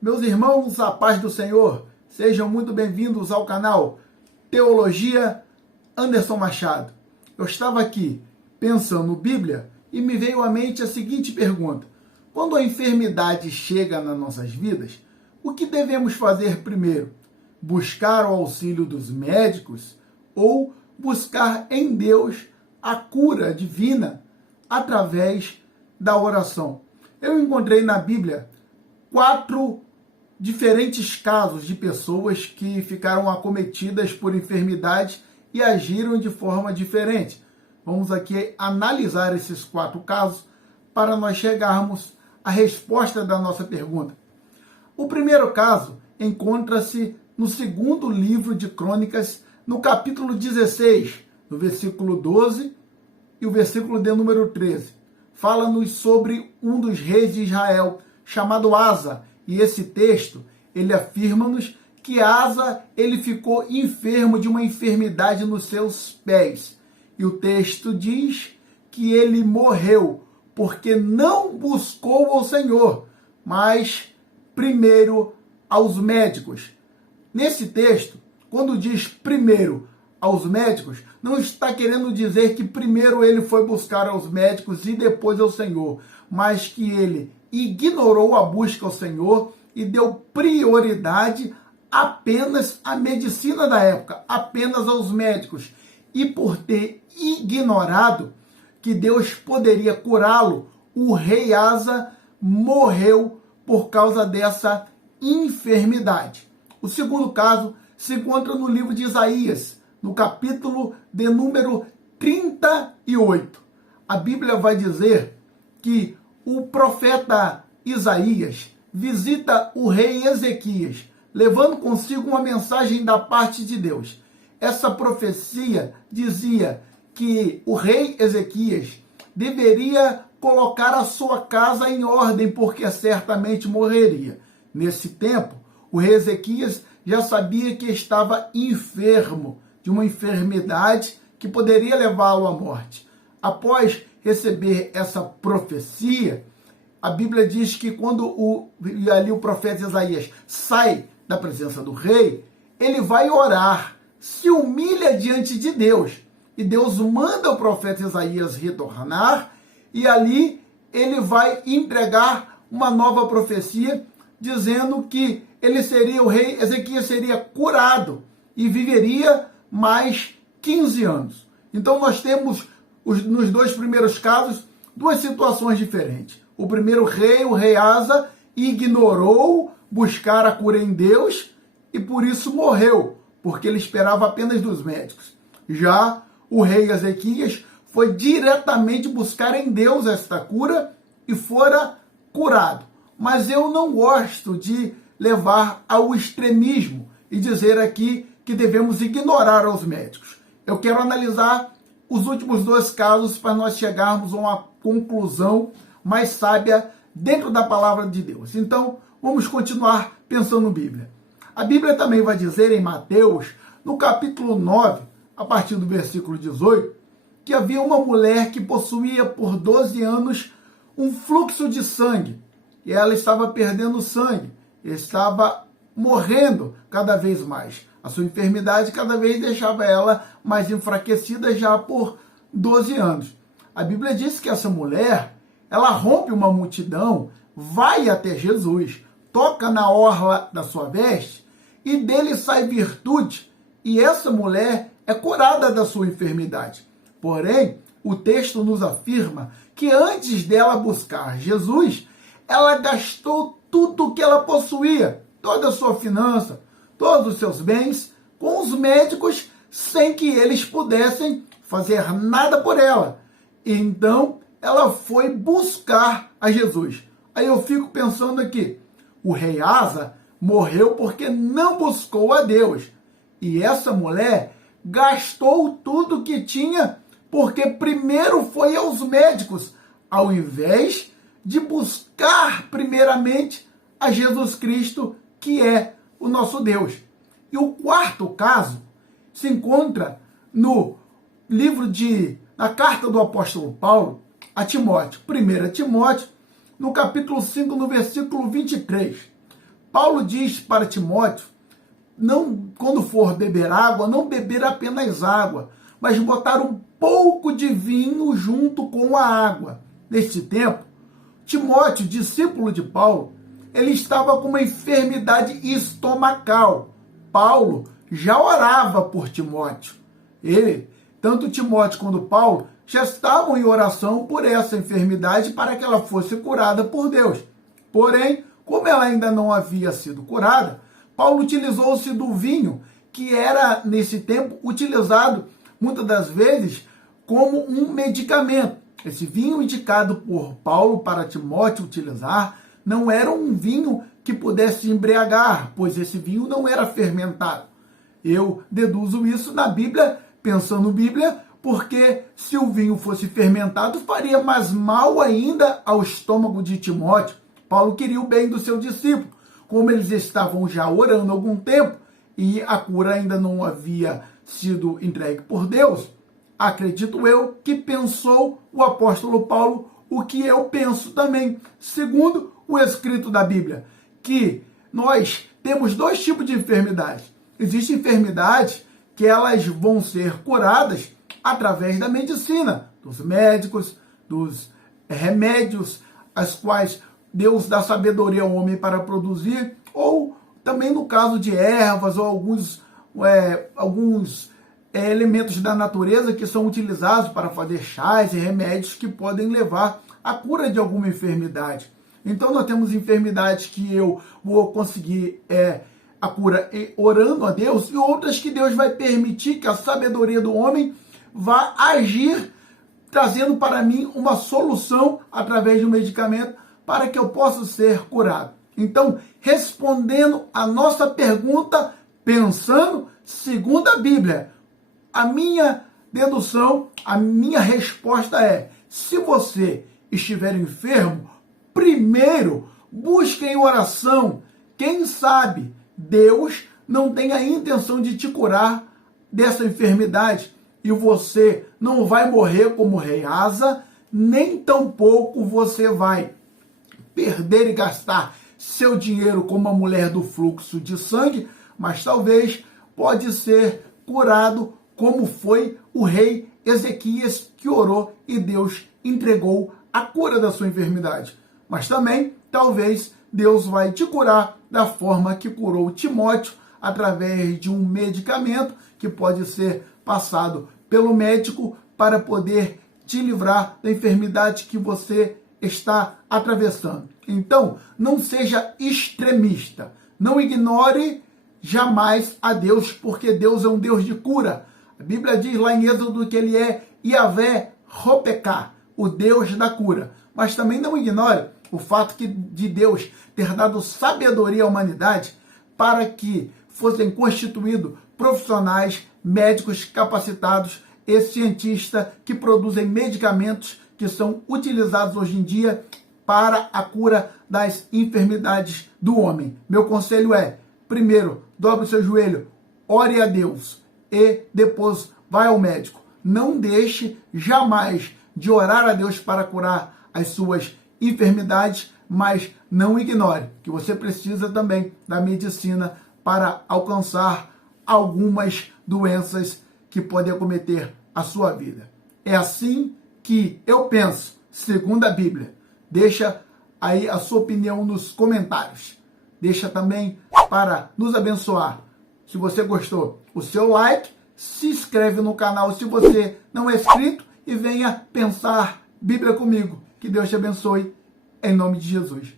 Meus irmãos, a paz do Senhor, sejam muito bem-vindos ao canal Teologia Anderson Machado. Eu estava aqui pensando Bíblia e me veio à mente a seguinte pergunta: quando a enfermidade chega nas nossas vidas, o que devemos fazer primeiro? Buscar o auxílio dos médicos ou buscar em Deus a cura divina através da oração? Eu encontrei na Bíblia 4 diferentes casos de pessoas que ficaram acometidas por enfermidade e agiram de forma diferente. Vamos aqui analisar esses 4 casos para nós chegarmos à resposta da nossa pergunta. O primeiro caso encontra-se no segundo livro de Crônicas, no capítulo 16, no versículo 12 e o versículo de número 13. Fala-nos sobre um dos reis de Israel, chamado Asa, e esse texto, ele afirma-nos que Asa, ele ficou enfermo de uma enfermidade nos seus pés. E o texto diz que ele morreu porque não buscou ao Senhor, mas primeiro aos médicos. Nesse texto, quando diz primeiro aos médicos, não está querendo dizer que primeiro ele foi buscar aos médicos e depois ao Senhor, mas que ele ignorou a busca ao Senhor e deu prioridade apenas à medicina da época, apenas aos médicos. E por ter ignorado que Deus poderia curá-lo, o rei Asa morreu por causa dessa enfermidade. O segundo caso se encontra no livro de Isaías, no capítulo de número 38. A Bíblia vai dizer que o profeta Isaías visita o rei Ezequias, levando consigo uma mensagem da parte de Deus. Essa profecia dizia que o rei Ezequias deveria colocar a sua casa em ordem, porque certamente morreria. Nesse tempo, o rei Ezequias já sabia que estava enfermo de uma enfermidade que poderia levá-lo à morte. Após receber essa profecia, a Bíblia diz que quando o profeta Isaías sai da presença do rei, ele vai orar, se humilha diante de Deus. E Deus manda o profeta Isaías retornar, e ali ele vai entregar uma nova profecia, dizendo que o rei Ezequias seria curado e viveria mais 15 anos. Então nós temos, nos 2 primeiros casos, 2 situações diferentes. O primeiro rei, o rei Asa, ignorou buscar a cura em Deus e por isso morreu, porque ele esperava apenas dos médicos. Já o rei Ezequias foi diretamente buscar em Deus esta cura e fora curado. Mas eu não gosto de levar ao extremismo e dizer aqui que devemos ignorar os médicos. Eu quero analisar os últimos 2 casos para nós chegarmos a uma conclusão mais sábia dentro da palavra de Deus. Então, vamos continuar pensando na Bíblia. A Bíblia também vai dizer em Mateus, no capítulo 9, a partir do versículo 18, que havia uma mulher que possuía por 12 anos um fluxo de sangue. E ela estava perdendo sangue, estava morrendo cada vez mais. A sua enfermidade cada vez deixava ela mais enfraquecida já por 12 anos. A Bíblia diz que essa mulher, ela rompe uma multidão, vai até Jesus, toca na orla da sua veste e dele sai virtude. E essa mulher é curada da sua enfermidade. Porém, o texto nos afirma que antes dela buscar Jesus, ela gastou tudo o que ela possuía, toda a sua finança, todos os seus bens, com os médicos, sem que eles pudessem fazer nada por ela. Então, ela foi buscar a Jesus. Aí eu fico pensando aqui, o rei Asa morreu porque não buscou a Deus. E essa mulher gastou tudo que tinha porque primeiro foi aos médicos, ao invés de buscar primeiramente a Jesus Cristo, que é o nosso Deus. E o quarto caso se encontra no na carta do apóstolo Paulo a Timóteo, 1 Timóteo, no capítulo 5, no versículo 23. Paulo diz para Timóteo, não, quando for beber água, não beber apenas água, mas botar um pouco de vinho junto com a água. Neste tempo, Timóteo, discípulo de Paulo, ele estava com uma enfermidade estomacal. Paulo já orava por Timóteo. Tanto Timóteo quanto Paulo, já estavam em oração por essa enfermidade para que ela fosse curada por Deus. Porém, como ela ainda não havia sido curada, Paulo utilizou-se do vinho, que era, nesse tempo, utilizado muitas das vezes como um medicamento. Esse vinho indicado por Paulo para Timóteo utilizar não era um vinho que pudesse embriagar, pois esse vinho não era fermentado. Eu deduzo isso na Bíblia, pensando Bíblia, porque se o vinho fosse fermentado, faria mais mal ainda ao estômago de Timóteo. Paulo queria o bem do seu discípulo. Como eles estavam já orando há algum tempo e a cura ainda não havia sido entregue por Deus, acredito eu que pensou o apóstolo Paulo o que eu penso também, segundo o escrito da Bíblia, que nós temos dois tipos de enfermidades. Existem enfermidades que elas vão ser curadas através da medicina, dos médicos, dos remédios, as quais Deus dá sabedoria ao homem para produzir, ou também no caso de ervas ou alguns elementos da natureza que são utilizados para fazer chás e remédios que podem levar à cura de alguma enfermidade. Então nós temos enfermidades que eu vou conseguir a cura orando a Deus, e outras que Deus vai permitir que a sabedoria do homem vá agir, trazendo para mim uma solução através de um medicamento para que eu possa ser curado. Então, respondendo a nossa pergunta, pensando segundo a Bíblia, a minha dedução, a minha resposta é: se você estiver enfermo, primeiro busque em oração. Quem sabe Deus não tem a intenção de te curar dessa enfermidade e você não vai morrer como rei Asa, nem tampouco você vai perder e gastar seu dinheiro como a mulher do fluxo de sangue, mas talvez pode ser curado como foi o rei Ezequias, que orou e Deus entregou a cura da sua enfermidade. Mas também, talvez, Deus vai te curar da forma que curou Timóteo, através de um medicamento que pode ser passado pelo médico para poder te livrar da enfermidade que você está atravessando. Então, não seja extremista. Não ignore jamais a Deus, porque Deus é um Deus de cura. A Bíblia diz lá em Êxodo que ele é Yahvé Ropeká, o Deus da cura. Mas também não ignore o fato de Deus ter dado sabedoria à humanidade para que fossem constituídos profissionais, médicos capacitados e cientistas que produzem medicamentos que são utilizados hoje em dia para a cura das enfermidades do homem. Meu conselho é: primeiro, dobre o seu joelho, ore a Deus e depois vai ao médico. Não deixe jamais de orar a Deus para curar as suas enfermidades, mas não ignore que você precisa também da medicina para alcançar algumas doenças que podem acometer a sua vida. É assim que eu penso, segundo a Bíblia. Deixa aí a sua opinião nos comentários. Deixa também para nos abençoar. Se você gostou, o seu like, se inscreve no canal se você não é inscrito e venha pensar Bíblia comigo. Que Deus te abençoe, em nome de Jesus.